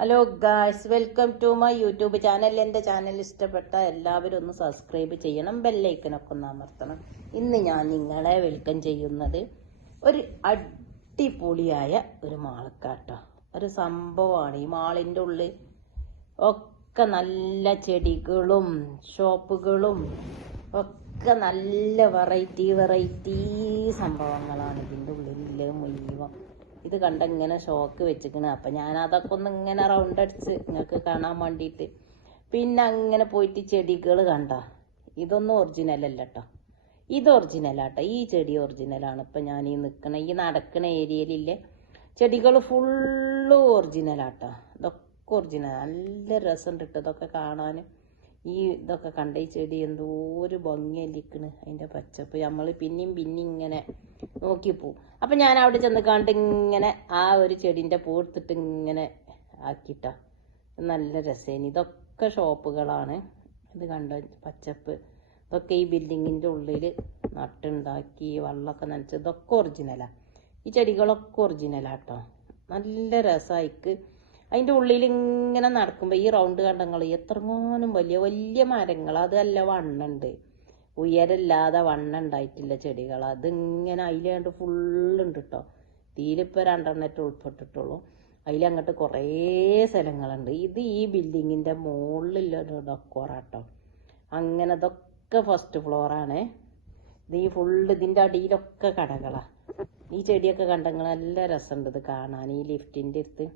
Hello guys, welcome to my YouTube channel. എൻ്റെ channel ഇഷ്ടപ്പെട്ട എല്ലാവരും ഒന്ന് സബ്സ്ക്രൈബ് ചെയ്യണം, ബെല്ലൈക്കനൊക്കെ ഒന്ന് അമർത്തണം. ഇന്ന് ഞാൻ നിങ്ങളെ വെൽക്കം ചെയ്യുന്നത് ഒരു അടിപൊളിയായ ഒരു മാളക്കാട്ടോ. ഒരു സംഭവമാണ്. ഈ മാളിൻ്റെ ഉള്ളിൽ ഒക്കെ നല്ല ചെടികളും ഷോപ്പുകളും ഒക്കെ നല്ല വെറൈറ്റി സംഭവങ്ങളാണ് ഇതിൻ്റെ ഉള്ളിൽ മുഴുവൻ. ഇത് കണ്ട ഇങ്ങനെ ഷോക്ക് വെച്ചിക്കണ്. അപ്പം ഞാൻ അതൊക്കെ ഒന്ന് ഇങ്ങനെ റൗണ്ട് അടിച്ച് നിങ്ങൾക്ക് കാണാൻ വേണ്ടിയിട്ട് പിന്നെ അങ്ങനെ പോയിട്ട് ചെടികൾ കണ്ട. ഇതൊന്നും ഒറിജിനൽ അല്ല കേട്ടോ, ഇത് ഒറിജിനലാട്ടോ. ഈ ചെടി ഒറിജിനലാണ്. ഇപ്പം ഞാൻ ഈ നടക്കണ ഏരിയയിലില്ലേ ചെടികൾ ഫുള്ള് ഒറിജിനലാട്ടോ. ഇതൊക്കെ ഒറിജിനൽ. നല്ല രസമുണ്ട് കേട്ടോ ഇതൊക്കെ കാണാൻ. ഇതൊക്കെ കണ്ട ഈ ചെടി എന്തോ ഒരു ഭംഗിയല്ലിക്കണ്. അതിൻ്റെ പച്ചപ്പ് നമ്മൾ പിന്നെയും ഇങ്ങനെ നോക്കിപ്പോവും. അപ്പം ഞാൻ അവിടെ ചെന്ന് കണ്ട് ഇങ്ങനെ ആ ഒരു ചെടീൻ്റെ പൂ എടുത്തിട്ട് ഇങ്ങനെ ആക്കിയിട്ടാ. നല്ല രസേനി. ഇതൊക്കെ ഷോപ്പുകളാണ്. ഇത് കണ്ട പച്ചപ്പ്. ഇതൊക്കെ ഈ ബിൽഡിങ്ങിൻ്റെ ഉള്ളിൽ നട്ടുണ്ടാക്കി വെള്ളമൊക്കെ നനച്ച് ഇതൊക്കെ ഒറിജിനലാണ്. ഈ ചെടികളൊക്കെ ഒറിജിനലാട്ടോ. നല്ല രസമായിക്ക്. അതിൻ്റെ ഉള്ളിൽ ഇങ്ങനെ നടക്കുമ്പോൾ ഈ റൗണ്ട് കണ്ടങ്ങൾ എത്രങ്ങാനും വലിയ വലിയ മരങ്ങൾ. അതല്ല വണ്ണുണ്ട്, ഉയരല്ലാതെ വണ്ണം ഉണ്ടായിട്ടില്ല ചെടികൾ. അതിങ്ങനെ അതിലാണ്ട് ഫുള്ളുണ്ട് കേട്ടോ. തീരിപ്പോൾ 2 ഉൾപ്പെട്ടിട്ടുള്ളൂ. അതിലങ്ങോട്ട് കുറേ സ്ഥലങ്ങളുണ്ട്. ഇത് ഈ ബിൽഡിങ്ങിൻ്റെ മുകളിലൊരു ഡെക്കോറാട്ടോ. അങ്ങനെ ഇതൊക്കെ ഫസ്റ്റ് ഫ്ലോറാണ്. ഇത് ഈ ഫുള്ള് ഇതിൻ്റെ അടിയിലൊക്കെ കടകളാണ്. ഈ ചെടിയൊക്കെ കണ്ടങ്ങൾ നല്ല രസമുണ്ട് ഇത് കാണാൻ. ഈ ലിഫ്റ്റിൻ്റെ അടുത്ത്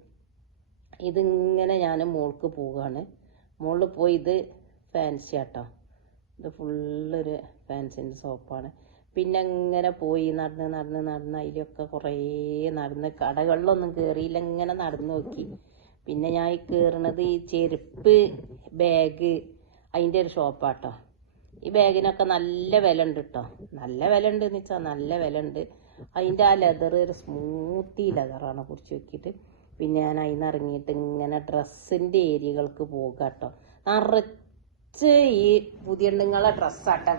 ഇതിങ്ങനെ ഞാൻ മുകൾക്ക് പോവുകയാണ്. മുകളിൽ പോയി ഇത് ഫാൻസി ആട്ടോ. ഇത് ഫുള്ളൊരു ഫാൻസിൻ്റെ ഷോപ്പാണ്. പിന്നെ അങ്ങനെ പോയി നടന്ന് അതിലൊക്കെ കുറേ നടന്ന് കടകളിലൊന്നും കയറിയില്ല. ഇങ്ങനെ നടന്നു നോക്കി. പിന്നെ ഞാൻ ഈ കയറണത് ഈ ചെരുപ്പ് ബാഗ് അതിൻ്റെ ഒരു ഷോപ്പാട്ടോ. ഈ ബാഗിനൊക്കെ നല്ല വില ഉണ്ട് കേട്ടോ. നല്ല വില ഉണ്ട് എന്ന് വെച്ചാൽ നല്ല വില ഉണ്ട്. അതിൻ്റെ ആ ലെതർ ഒരു സ്മൂത്തി ലെതറാണ് കുറിച്ച് നോക്കിയിട്ട്. പിന്നെ ഞാൻ അതിൽ നിന്ന് ഇറങ്ങിയിട്ട് ഇങ്ങനെ ഡ്രസ്സിൻ്റെ ഏരിയകൾക്ക് പോകുക കേട്ടോ. നിറച്ച് ഈ പുതിയ പെണ്ണുങ്ങളെ ഡ്രസ്സാട്ടോ.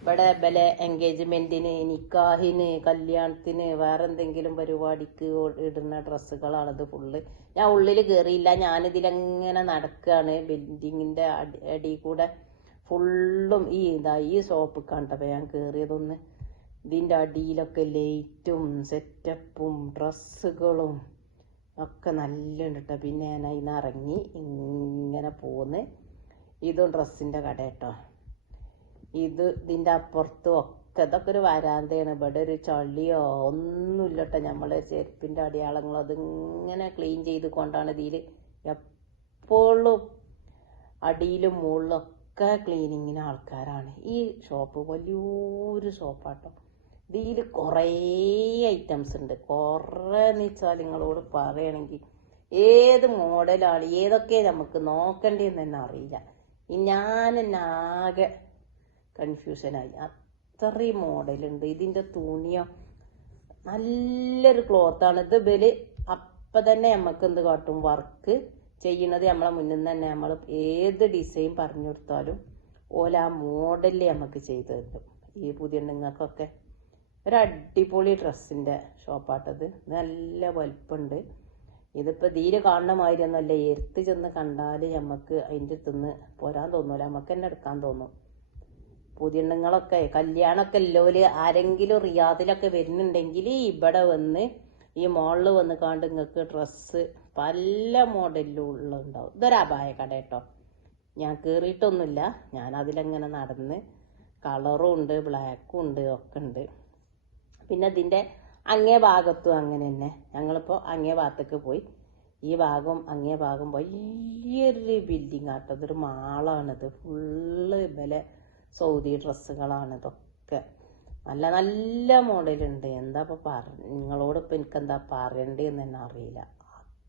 ഇവിടെ എൻഗേജ്മെൻറ്റിന്, നിക്കാഹിന്, കല്യാണത്തിന്, വേറെ എന്തെങ്കിലും പരിപാടിക്ക് ഇടുന്ന ഡ്രസ്സുകളാണിത് ഫുള്ള്. ഞാൻ ഉള്ളിൽ കയറിയില്ല. ഞാനിതിലെങ്ങനെ നടക്കുകയാണ്. ബിൽഡിങ്ങിൻ്റെ അടിയിൽ കൂടെ ഫുള്ളും ഈ ഷോപ്പ് കണ്ടപ്പോൾ ഞാൻ കയറിയതൊന്ന്. ഇതിൻ്റെ അടിയിലൊക്കെ ലൈറ്റും സെറ്റപ്പും ഡ്രസ്സുകളും ഒക്കെ നല്ല ഉണ്ട് കേട്ടോ. പിന്നെ ഞാൻ അതിന് ഇറങ്ങി ഇങ്ങനെ പോന്ന്. ഇതും ഡ്രസ്സിൻ്റെ കട കേട്ടോ. ഇതിൻ്റെ അപ്പുറത്തും ഒക്കെ ഇതൊക്കെ ഒരു വരാന്തയാണ്. ഇവിടെ ഒരു ചളിയോ ഒന്നുമില്ല കേട്ടോ. നമ്മളെ ചെരുപ്പിൻ്റെ അടയാളങ്ങളോ അതിങ്ങനെ ക്ലീൻ ചെയ്ത് കൊണ്ടാണ് ഇതിൽ എപ്പോഴും അടിയിലും മുകളിലും ഒക്കെ ക്ലീനിങ്ങിന് ആൾക്കാരാണ്. ഈ ഷോപ്പ് വലിയൊരു ഷോപ്പാട്ടോ. ഇതിൽ കുറേ ഐറ്റംസ് ഉണ്ട്. കുറേ എന്ന് വെച്ചാൽ നിങ്ങളോട് പറയുകയാണെങ്കിൽ ഏത് മോഡലാണ് ഏതൊക്കെ നമുക്ക് നോക്കേണ്ടതെന്ന് തന്നെ അറിയില്ല. ഞാൻ തന്നെ ആകെ കൺഫ്യൂഷനായി. അത്രയും മോഡലുണ്ട്. ഇതിൻ്റെ തുണിയോ നല്ലൊരു ക്ലോത്താണ്. ഇത് ബല് അപ്പം തന്നെ നമുക്ക് എന്ത് കാട്ടും, വർക്ക് ചെയ്യണത് നമ്മളെ മുന്നിൽ നിന്ന് തന്നെ. നമ്മൾ ഏത് ഡിസൈൻ പറഞ്ഞു കൊടുത്താലും ഓല ആ മോഡലിൽ നമുക്ക് ചെയ്ത് തരും. ഈ പുതിയ നിങ്ങൾക്കൊക്കെ ഒരു അടിപൊളി ഡ്രസ്സിൻ്റെ ഷോപ്പാട്ടത്. നല്ല വലുപ്പമുണ്ട്. ഇതിപ്പോൾ തീരെ കാണുന്ന മാതിരിയൊന്നുമല്ല. എരുത്ത് ചെന്ന് കണ്ടാൽ നമുക്ക് അതിൻ്റെ അടുത്തുനിന്ന് പോരാൻ തോന്നൂല. നമുക്ക് തന്നെ എടുക്കാൻ തോന്നും. പുതിയ എണ്ണങ്ങളൊക്കെ കല്യാണമൊക്കെ ഇല്ലോല് ആരെങ്കിലും റിയാദിലൊക്കെ വരുന്നുണ്ടെങ്കിൽ ഇവിടെ വന്ന് ഈ മോളിൽ വന്ന് കാണ്ട് നിങ്ങൾക്ക് ഡ്രസ്സ് പല മോഡലിലും ഉള്ളുണ്ടാവും. ഇതൊരു അപായ കട കേട്ടോ. ഞാൻ കയറിയിട്ടൊന്നുമില്ല. ഞാൻ അതിലെങ്ങനെ നടന്ന് കളറും ഉണ്ട്, ബ്ലാക്കും ഉണ്ട്, ഒക്കെ ഉണ്ട്. പിന്നെ ഇതിൻ്റെ അങ്ങേ ഭാഗത്തും അങ്ങനെ തന്നെ. ഞങ്ങളിപ്പോൾ അങ്ങേ ഭാഗത്തേക്ക് പോയി. ഈ ഭാഗം അങ്ങേ ഭാഗം വലിയൊരു ബിൽഡിംഗ് ആട്ടോ. ഇതൊരു മാളാണിത്. ഫുള്ള് സൗദി ഡ്രസ്സുകളാണ് ഇതൊക്കെ. നല്ല നല്ല മോഡലുണ്ട്. എന്താ ഇപ്പോൾ നിങ്ങളോട് ഇപ്പം എനിക്കെന്താ പറയണ്ടതെന്ന് തന്നെ അറിയില്ല.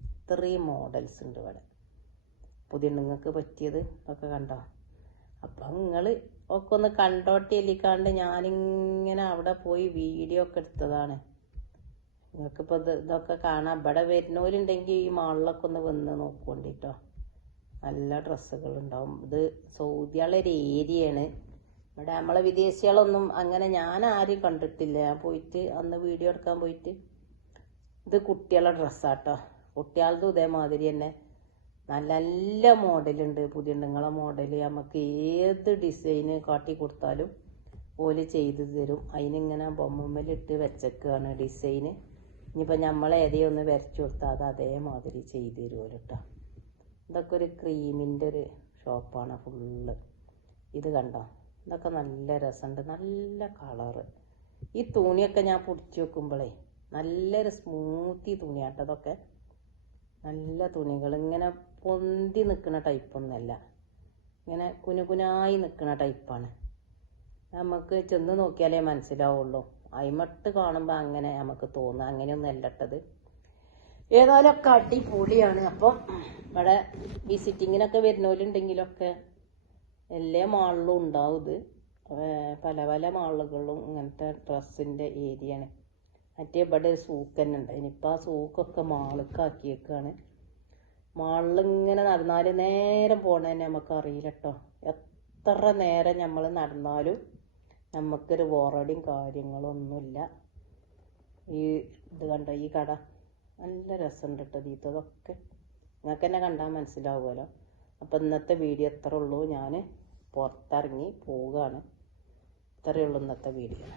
അത്രയും മോഡൽസ് ഉണ്ട് ഇവിടെ. പുതിയ നിങ്ങൾക്ക് പറ്റിയത് ഒക്കെ കണ്ടോ. അപ്പം നിങ്ങൾ ഒക്കെ ഒന്ന് കണ്ടോട്ടി എല്ലിക്കാണ്ട് ഞാനിങ്ങനെ അവിടെ പോയി വീഡിയോ ഒക്കെ എടുത്തതാണ്. നിങ്ങൾക്കിപ്പോൾ ഇതൊക്കെ കാണാം. ഇവിടെ വരുന്നവരുണ്ടെങ്കിൽ ഈ മാളിലൊക്കെ ഒന്ന് വന്ന് നോക്കൊണ്ടിട്ടോ. നല്ല ഡ്രസ്സുകളുണ്ടാവും. ഇത് സൗദിയുള്ളൊരു ഏരിയയാണ്. ഇവിടെ നമ്മളെ വിദേശികളൊന്നും അങ്ങനെ ഞാൻ ആരും കണ്ടിട്ടില്ല. ഞാൻ പോയിട്ട് അന്ന് വീഡിയോ എടുക്കാൻ പോയിട്ട്. ഇത് കുട്ടികളുടെ ഡ്രസ്സാട്ടോ. കുട്ടികളതും ഇതേമാതിരി തന്നെ നല്ല നല്ല മോഡലുണ്ട്. പുതിയ നിങ്ങളെ മോഡൽ നമുക്ക് ഏത് ഡിസൈന് കാട്ടി കൊടുത്താലും ഓല് ചെയ്ത് തരും. അതിനിങ്ങനെ ബൊമ്മലിട്ട് വെച്ചേക്കാണ് ഡിസൈന്. ഇനിയിപ്പോൾ നമ്മളേതെയും ഒന്ന് വരച്ചു കൊടുത്താൽ അത് അതേമാതിരി ചെയ്ത് തരുമല്ലോ കേട്ടോ. ഇതൊക്കെ ഒരു ക്രീമിൻ്റെ ഒരു ഷോപ്പാണ് ഫുള്ള്. ഇത് കണ്ടോ, ഇതൊക്കെ നല്ല രസമുണ്ട്, നല്ല കളറ്. ഈ തുണിയൊക്കെ ഞാൻ പൊടിച്ച് വെക്കുമ്പോഴേ നല്ലൊരു സ്മൂത്തി തുണിയാട്ടോ. അതൊക്കെ നല്ല തുണികൾ, ഇങ്ങനെ പൊന്തി നിൽക്കുന്ന ടൈപ്പൊന്നുമല്ല, ഇങ്ങനെ കുനുകുനായി നിൽക്കുന്ന ടൈപ്പാണ്. നമുക്ക് ചെന്ന് നോക്കിയാലേ മനസ്സിലാവുള്ളൂ. അയിമട്ട് കാണുമ്പോൾ അങ്ങനെ നമുക്ക് തോന്നുക, അങ്ങനെയൊന്നും അല്ലട്ടത്. ഏതായാലും ഒക്കെ അടിപൊളിയാണ്. അപ്പം ഇവിടെ വിസിറ്റിങ്ങിനൊക്കെ വരുന്നവരുണ്ടെങ്കിലൊക്കെ എല്ലാ മാളിലും ഉണ്ടാവും ഇത്. പല പല മാളുകളിലും ഇങ്ങനത്തെ ഡ്രസ്സിൻ്റെ ഏരിയയാണ്. മറ്റേ ഇവിടെ സൂക്ക് തന്നെ ഉണ്ട്. ഇനിയിപ്പോൾ ആ സൂക്കൊക്കെ മാളിക്കാക്കിയേക്കാണ്. മാളിലിങ്ങനെ നടന്നാൽ നേരം പോണതന്നെ നമുക്കറിയില്ല കേട്ടോ. എത്ര നേരം നമ്മൾ നടന്നാലും നമുക്കൊരു ബോറടിയും കാര്യങ്ങളൊന്നുമില്ല. ഈ ഇത് കണ്ടോ, ഈ കട നല്ല രസമുണ്ട് കേട്ടോ. ഇതൊക്കെ നിങ്ങൾക്ക് തന്നെ കണ്ടാൽ മനസ്സിലാവുമല്ലോ. അപ്പം ഇന്നത്തെ വീഡിയോ എത്ര ഉള്ളൂ. ഞാൻ പുറത്തിറങ്ങി പോവുകയാണ്. ഇത്രയേ ഉള്ളൂ ഇന്നത്തെ വീഡിയോ.